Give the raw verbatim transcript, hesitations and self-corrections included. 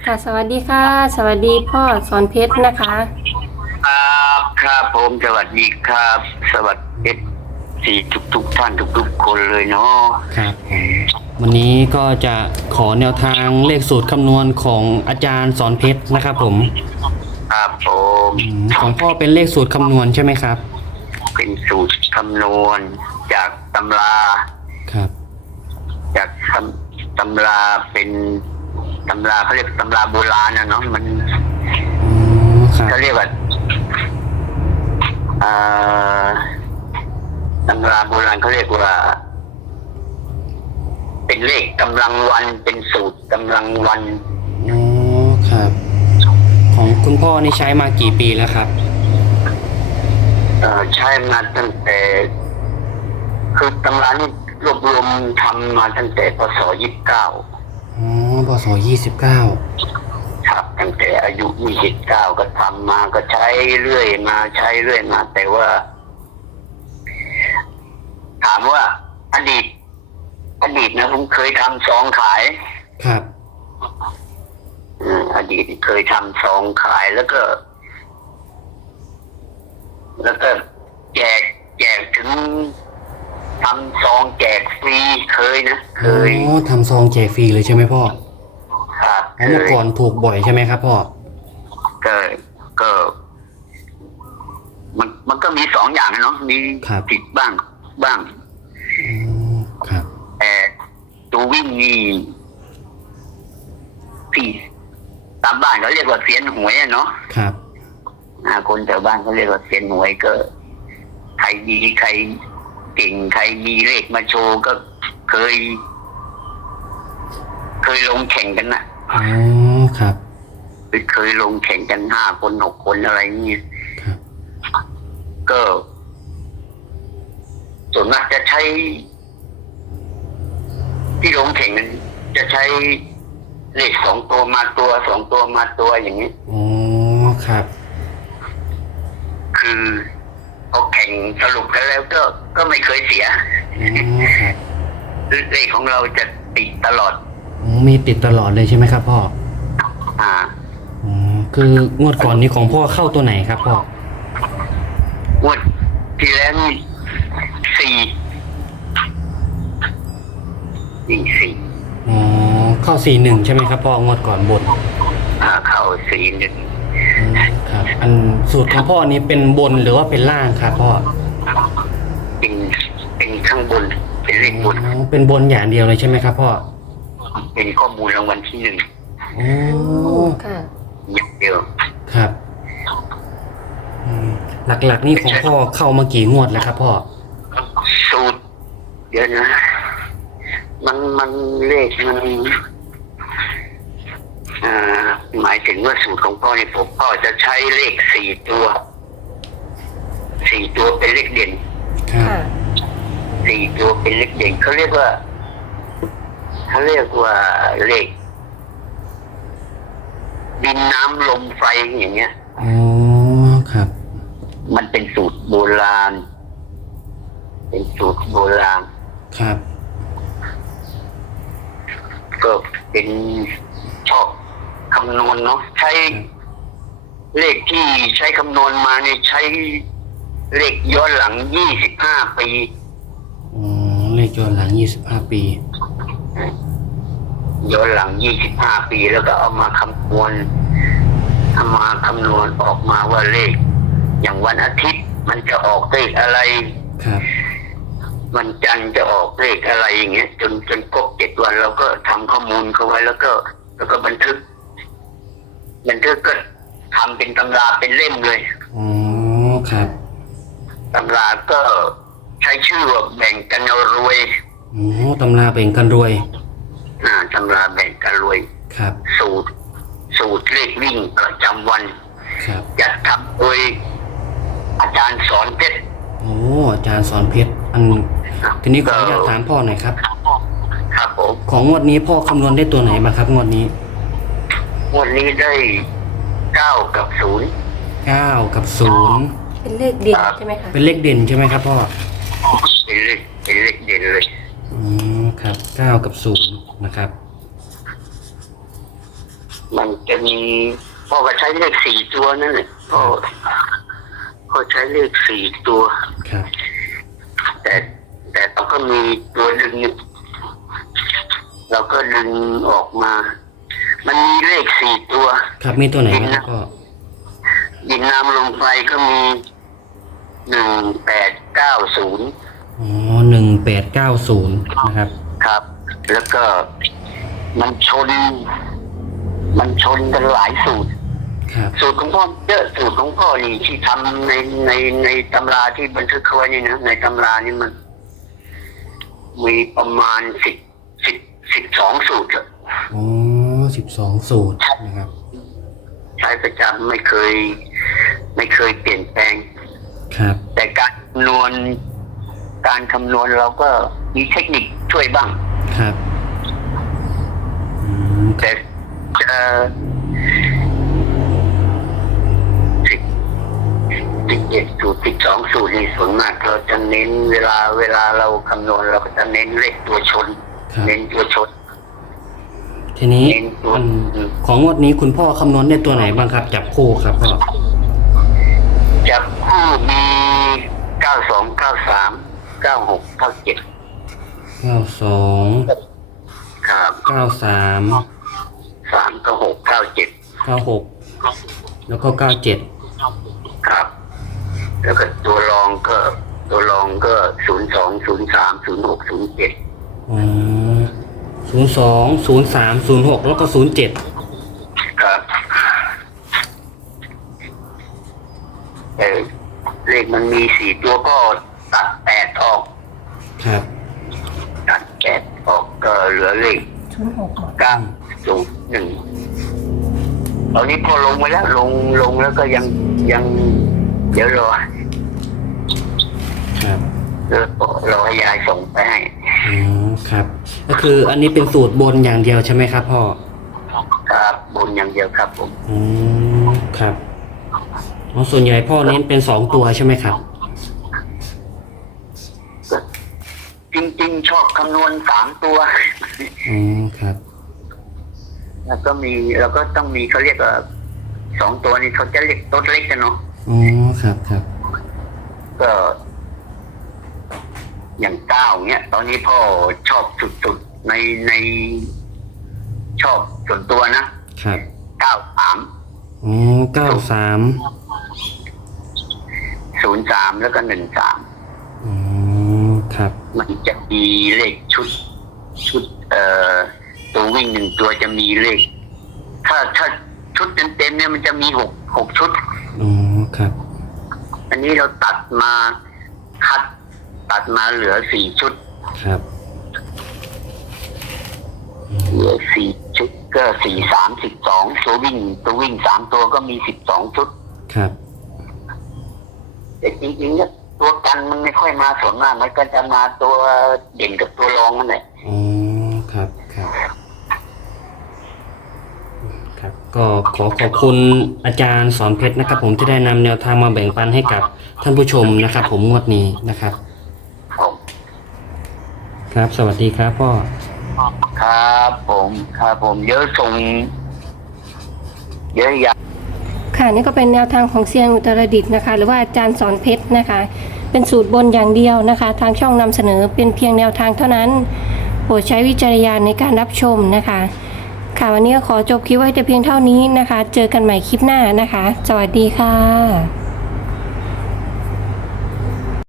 ค่ะสวัสดีค่ะสวัสดีพ่อสอนเพชรนะคะครับครับผมสวัสดีครับสวัสดีสี่ทุกทุกท่านทุกทุกคนเลยเนาะครับผมวันนี้ก็จะขอแนวทางเลขสูตรคำนวณของอาจารย์สอนเพชรนะครับผมครับผมอืมของพ่อเป็นเลขสูตรคำนวณใช่ไหมครับเป็นสูตรคำนวณจากตำราครับจากตำตำราเป็นตำราเขาเรียกตำราโบราณนะเนาะมันอ๋อครับเขาเรียกว่าเอ่อตำราโบราณเขาเรียกว่า เป็นเลขกำลังวันเป็นสูตรกำลังวันอ๋อครับของคุณพ่อนี่ใช้มากี่ปีแล้วครับเอ่อใช้มาตั้งแต่คือตำรานี่รวบรวมทำมาตั้งแต่พศยี่สิบเก้าอ๋อพศยี่สิบเก้าครับตั้งแต่อายุยี่สิบเก้าก็ทำมาก็ใช้เรื่อยมาใช้เรื่อยมาแต่ว่า ถามว่าอดีต อดีตนะผมเคยทำซองขายครับอืมอดีตเคยทำซองขายแล้วก็ แล้วก็แจกแจกถึงทำซองแจกฟรีเคยนะเคยอ๋อทำซองแจกฟรีเลยใช่ไหมพ่อครับเมื่อก่อนถูกบ่อยใช่ไหมครับพ่อก็ก็มันมันก็มีสองอย่างเนาะมีผิดบ้างบ้างอืมครับแต่ตัววิ่งนี่พี่ตามบ้านเขาเรียกว่าเสียนหวยเนาะครับคนแถวบ้านเขาเรียกว่าเสียนหวยก็ใครดีใครเก่งใครมีเลขมาโชว์ก็เคย เคยลงแข่งกันนะอ๋อครับเคยลงแข่งกันห้าคนหกคนอะไรเงี้ยครับก็ส่วนมากจะใช้ที่ลงแข่งนั้นจะใช้เลขสองตัวมาตัวสองตัวมาตัวอย่างนี้อ๋อครับคือเอาแข่งสรุปกันแล้วก็ก็ไม่เคยเสียอ๋อครับเลขของเราจะติดตลอดอ๋อมีติดตลอดเลยใช่ไหมครับพ่ออ่าอ๋อคืองวดก่อนนี้ของพ่อเข้าตัวไหนครับพ่องวดที่แล้วนี่สี่สี่สี่อ๋อเข้าสี่หนึ่งใช่ไหมครับพ่องวดก่อนบนอ่าเข้าสี่หนึ่งครับอันสูตรของพ่อนี้เป็นบนหรือว่าเป็นล่างครับพ่อเป็นเป็นข้างบนเป็นเลขบนเป็นบนอย่างเดียวเลยใช่ไหมครับพ่อเป็นข้อมูลรางวัลที่หนึ่งโอ้ค่ะอย่างเดียวครับหลักๆนี่ของพ่อเข้ามากี่งวดแล้วครับพ่อสูตรเดี๋ยวนะมันมันเลขมันอ่าหมายถึงว่าสูตรของพ่อเนี่ยผมพ่อจะใช้เลขสี่ตัวสี่ตัวเป็นเลขเด่นค่ะสี่ตัวเป็นเลขเด่นเขาเรียกว่าเขาเรียกว่าเลขดินน้ำลมไฟอย่างเงี้ยอ๋อครับมันเป็นสูตรโบราณเป็นสูตรโบราณครับก็เป็นชอบคำนวณเนาะใช้เลขที่ใช้คำนวณมาเนี่ยใช้เลขย้อนหลังยี่สิบห้าปีอ๋อเลขย้อนหลังยี่สิบห้าปีย้อนหลังยี่สิบห้าปีแล้วก็เอามาคำนวณเอามาคำนวณออกมาว่าเลขอย่างวันอาทิตย์มันจะออกเลขอะไรครับวันจันทร์จะออกเลขอะไรอย่างเงี้ยจนจนครบเจ็ดวันเราก็ทำข้อมูลเขาไว้แล้วก็แล้วก็บันทึกบันทึกก็ทำเป็นตำราเป็นเล่มเลยอ๋อครับตำราก็ใช้ชื่อว่าแบ่งกันรวยโอ้ตำราแบ่งกันรวยอ่าตำราแบ่งกันรวยครับสูตรสูตรเลขวิ่งประจำวันครับจัดทำโดยอาจารย์สอนเพชรโอ้อาจารย์สอนเพชรอันทีนี้ขออนุญาตถามพ่อหน่อยครับครับผมของงวดนี้พ่อคำนวณได้ตัวไหนมาครับงวดนี้งวดนี้ได้เก้ากับศูนย์เก้ากับศูนย์เป็นเลขเด่นใช่ไหมคะเป็นเลขเด่นใช่ไหมครับพ่อเป็นเลขเป็นเลขเด่นเลยอืมครับเก้ากับศูนย์นะครับมันจะมีพ่อก็ใช้เลขสี่ตัวนั่นแหละพ่อพ่อใช้เลขสี่ตัวครับแต่แต่เราก็มีตัวดึงเราก็ดึงออกมา มันมีเลขสี่ตัวครับมีตัวไหนบ้างครับพ่อดินน้ำลมไฟก็มีหนึ่งแปดเก้าศูนย์อ๋อหนึ่งแปดเก้าศูนย์นะครับครับ แล้วก็มันชน มันชนกันหลายสูตรครับสูตรของพ่อเยอะสูตรของพ่อนี่ที่ทำในในในตำราที่บันทึกเขาไว้นี่นะในตำรานี่มัน มีประมาณสิบสิบสิบสองสูตรอะอ๋อสิบสองสูตรนะครับใช้ประจำไม่เคย ไม่เคยเปลี่ยนแปลงครับแต่การคำนวณการคำนวณเราก็มีเทคนิคช่วยบ้างครับอืมแต่จะสิบสิบเอ็ดสูตรสิบสองสูตรในส่วนมากเราจะเน้นเวลาเวลาเราคำนวณเราก็จะเน้นเลขตัวชนครับเน้นตัวชนทีนี้เน้นตัวอันของงวดนี้คุณพ่อคำนวณได้ตัวไหนบ้างครับ จับคู่ครับพ่อจับคู่มีเก้าสองเก้าสามเก้าหกเก้าเจ็ดเก้าสองครับเก้าสามสามเก้าหกเก้าเจ็ดเก้าหกแล้วก็เก้าเจ็ดครับ แล้วก็ตัวรองก็ตัวรองก็ศูนย์สองศูนย์สามศูนย์หกศูนย์เจ็ดอ๋อศูนย์สองศูนย์สามศูนย์หกแล้วก็ศูนย์เจ็ดครับเออเลขมันมีสี่ตัวก็ตัดแปดออกครับตัดแปดออกก็เหลือเลขศูนย์หกเก้าศูนย์หนึ่งตอนนี้พอลงไปแล้วลงลงแล้วก็ยังยังเดี๋ยวรอครับเดี๋ยวรอให้ยายส่งไปให้อ๋อครับ ก็คืออันนี้เป็นสูตรบนอย่างเดียวใช่ไหมครับพ่อครับบนอย่างเดียวครับผมอืมครับอ๋อส่วนใหญ่พ่อเน้นเป็นสองตัวใช่ไหมครับจริงๆชอบคำนวณสามตัวอ๋อครับแล้วก็มีแล้วก็ต้องมีเขาเรียกว่าสองตัวนี้เขาจะเรียกตัวเล็กกันเนาะอ๋อครับครับก็ อย่างเก้าเนี้ยตอนนี้พ่อชอบสุดๆในในชอบส่วนตัวนะครับ เก้าสามอ๋อเก้าสามศูนย์สามแล้วก็หนึ่งสามอ๋อครับมันจะมีเลขชุด ชุด เอ่อตัววิ่งหนึ่งตัวจะมีเลข ถ้าถ้าชุดเต็มๆเนี่ยมันจะมีหกหกชุดอ๋อครับอันนี้เราตัดมาคัด ตัดมาเหลือสี่ชุดครับเหลือสี่ชุดก็สี่สามสิบสองตัววิ่งตัววิ่งสามตัวก็มีสิบสองชุดครับแต่จริงๆเนี่ยตัวกันมันไม่ค่อยมาส่วนมากมันก็จะมาตัวเด่นกับตัวรองนั่นแหละอ๋อครับครับครับ ก็ขอขอบคุณอาจารย์สอนเพชรนะครับ ผมที่ได้นำแนวทางมาแบ่งปันให้กับท่านผู้ชมนะครับ ผมงวดนี้นะครับผมครับ สวัสดีครับพ่อครับผมครับผมเยอะส่งเยอะอยาค่ะนี่ก็เป็นแนวทางของเซียนอุตรดิตถ์นะคะ หรือว่าอาจารย์สอนเพชรนะคะ เป็นสูตรบนอย่างเดียวนะคะ ทางช่องนำเสนอเป็นเพียงแนวทางเท่านั้นโปรดใช้วิจารณญาณในการรับชมนะคะค่ะวันนี้ก็ขอจบคลิปไว้แต่เพียงเท่านี้นะคะ เจอกันใหม่คลิปหน้านะคะ สวัสดีค่ะ